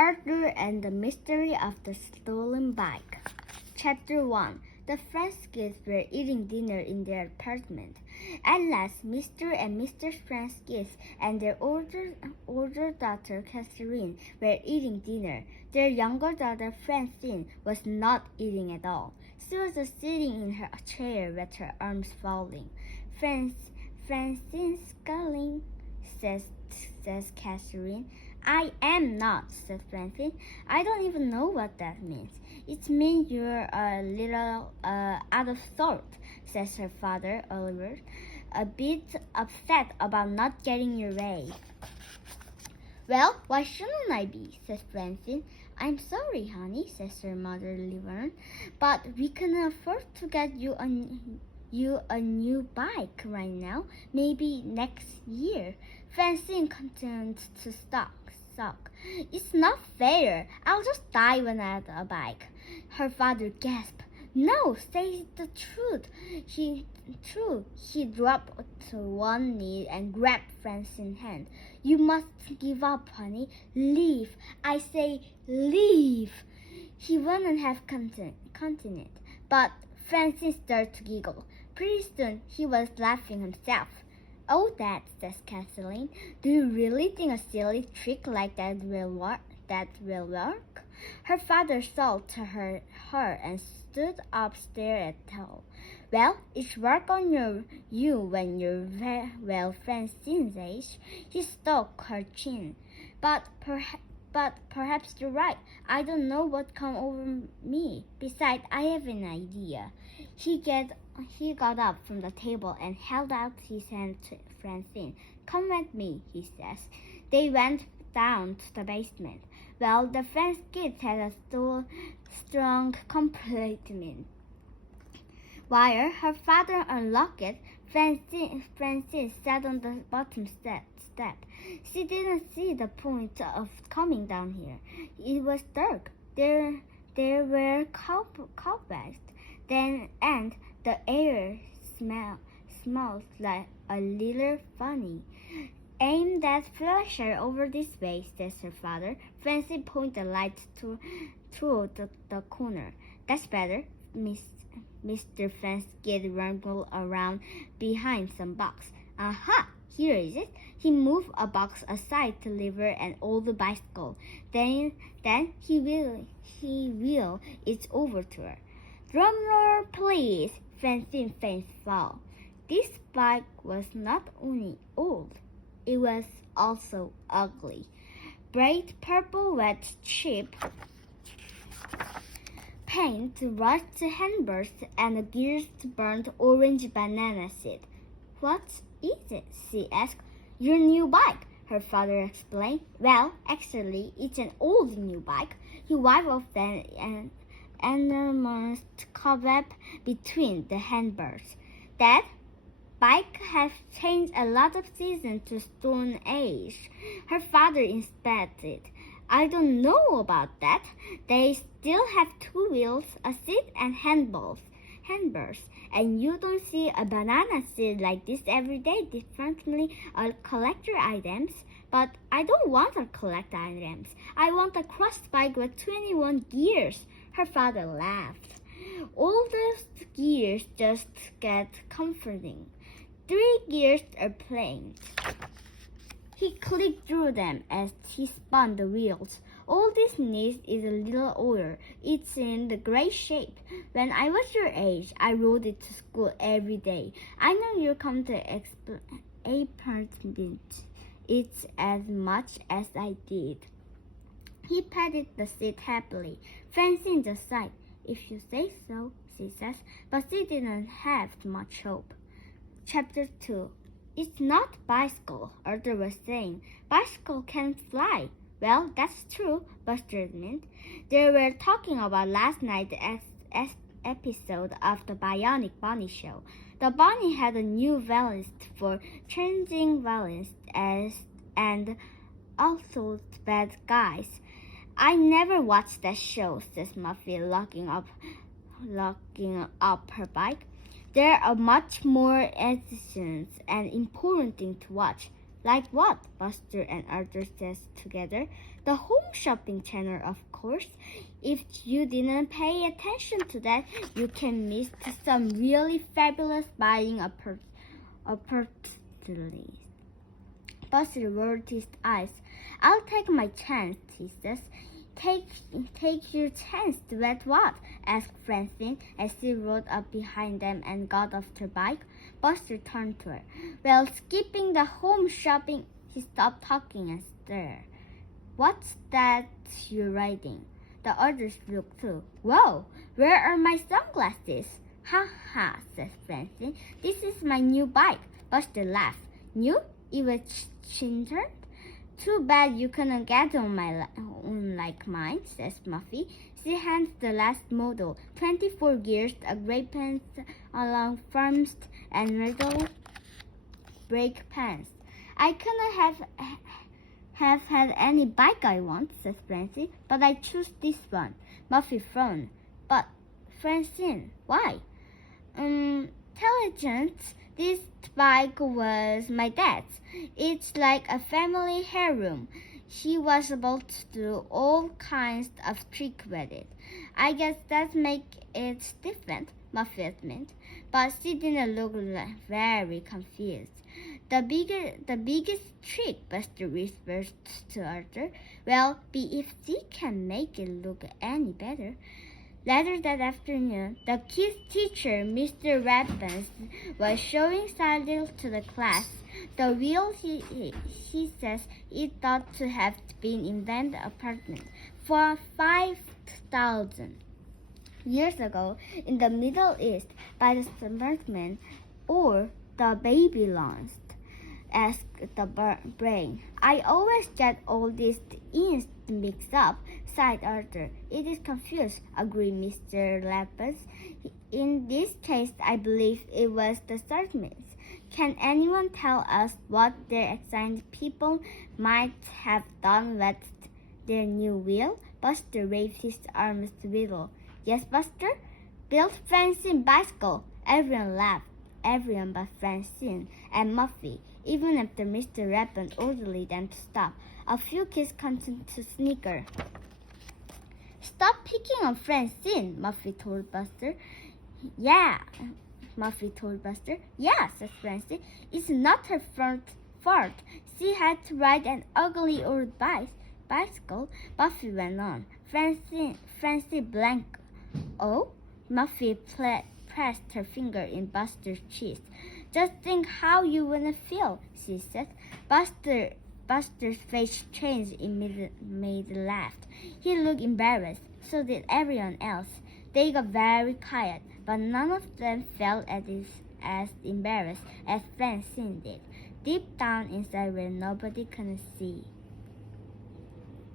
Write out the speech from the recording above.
Arthur and the Mystery of the Stolen Bike. Chapter 1. The French kids were eating dinner in their apartment. At last, Mr. and Mrs. French kids and their older daughter Catherine were eating dinner. Their younger daughter Francine was not eating at all. She was just sitting in her chair with her arms folding. Francine sculling, says Catherine. I am not, said Francine. I don't even know what that means. It means you're a little out of sort, says her father, Oliver, a bit upset about not getting your way. Well, why shouldn't I be, says Francine. I'm sorry, honey, says her mother, Laverne, but we can afford to get you a new bike right now, maybe next year. Francine continued to sulk. It's not fair. I'll just die when I have a bike. Her father gasped. No, say the truth. He dropped to one knee and grabbed Francine's hand. You must give up, honey. Leave. I say leave. He wouldn't have continued, but Francine started to giggle. Pretty soon, he was laughing himself. Oh, Dad, says Kathleen, do you really think a silly trick like that will work? Her father saw to her and stood up, stared at her. Well, it's work on you when you're Francine's age. He stroked her chin. But perhaps you're right. I don't know what come over me. Besides, I have an idea. He got up from the table and held out his hand to Francine. Come with me, he says. They went down to the basement. Well, the French kids had a strong compartment. While her father unlocked it, Francine sat on the bottom step. She didn't see the point of coming down here. It was dark. There were cobwebs. And the air smells like a little funny. Aim that flasher over this way, says her father. Francine pointed the light through the corner. That's better. Mr. French kid rumbled around behind some box. Aha! Here is it. He moved a box aside to deliver an old bicycle. Then he wheeled it over to her. Drum roll, please. Francine's face fell. This bike was not only old, it was also ugly. Bright purple with cheap paint rushed handbars and the gears burnt orange banana seed. What is it? She asked. Your new bike, her father explained. Well, actually, it's an old new bike. He wiped off an enormous cobweb between the handbars. That bike has changed a lot of seasons to Stone Age. Her father inspected. I don't know about that. They still have two wheels, a seat, and handbars. And you don't see a banana seed like this every day. Definitely a collector items. But I don't want a collect items. I want a cross bike with 21 gears. Her father laughed. All those gears just get comforting. 3 gears are plain. He clicked through them as he spun the wheels. All this needs is a little oil. It's in the great shape. When I was your age, I rode it to school every day. I know you'll come to apartment it as much as I did. He patted the seat happily. Francine just sighed. If you say so, she says, but she didn't have much hope. Chapter 2. It's not bicycle, Arthur was saying. Bicycle can't fly. Well, that's true, Buster admitted. They were talking about last night's episode of the Bionic Bunny show. The bunny had a new valance for changing valance and also bad guys. I never watched that show, says Muffy, locking up her bike. There are much more editions and important things to watch. Like what? Buster and Arthur says together. The home shopping channel, of course. If you didn't pay attention to that, you can miss some really fabulous buying opportunities. Buster rolled his eyes. I'll take my chance, he says. Take your chance to get what? Asked Francine as she rode up behind them and got off her bike. Buster turned to her. Well, skipping the home shopping, he stopped talking and stared. What's that you're riding? The others looked too. Whoa, where are my sunglasses? Ha ha, said Francine. This is my new bike. Buster laughed. New? It was chintered? Too bad you couldn't get on my own like mine, says Muffy. She hands the last model, 24 gears, a gray pants along farms and little brake pants. I couldn't have had any bike I want, says Francine, but I choose this one. Muffy frowned. But, Francine, why? Intelligent. This bike was my dad's. It's like a family heirloom. He was able to do all kinds of tricks with it. I guess that makes it different, Muffy admitted, but she didn't look very confused. The biggest trick, Buster whispered to Arthur. Well, be if she can make it look any better. Later that afternoon, the kids' teacher, Mr. Rabbins, was showing Sardil to the class. The wheel, he says, is thought to have been invented apartment for 5,000 years ago in the Middle East by the Spartan or the Babylons, asked the brain. I always get all these ins mixed up, sighed Arthur. It is confused, agreed Mr. Lapis. In this case, I believe it was the Sartmans. Can anyone tell us what their excited people might have done with their new wheel? Buster waved his arms to Whittle. Yes, Buster? Built Francine bicycle. Everyone laughed. Everyone but Francine and Muffy, even after Mr. Rabbit ordered them to stop. A few kids continued to snicker. Stop picking on Francine, Muffy told Buster. Yeah, said Francine. It's not her fault. She had to ride an ugly old bicycle. Buffy went on. Francine blanked. Oh? Muffy pressed her finger in Buster's chest. Just think how you wouldn't feel, she said. Buster's face changed made laugh. He looked embarrassed. So did everyone else. They got very quiet, but none of them felt as embarrassed as Francine did, deep down inside where nobody could see.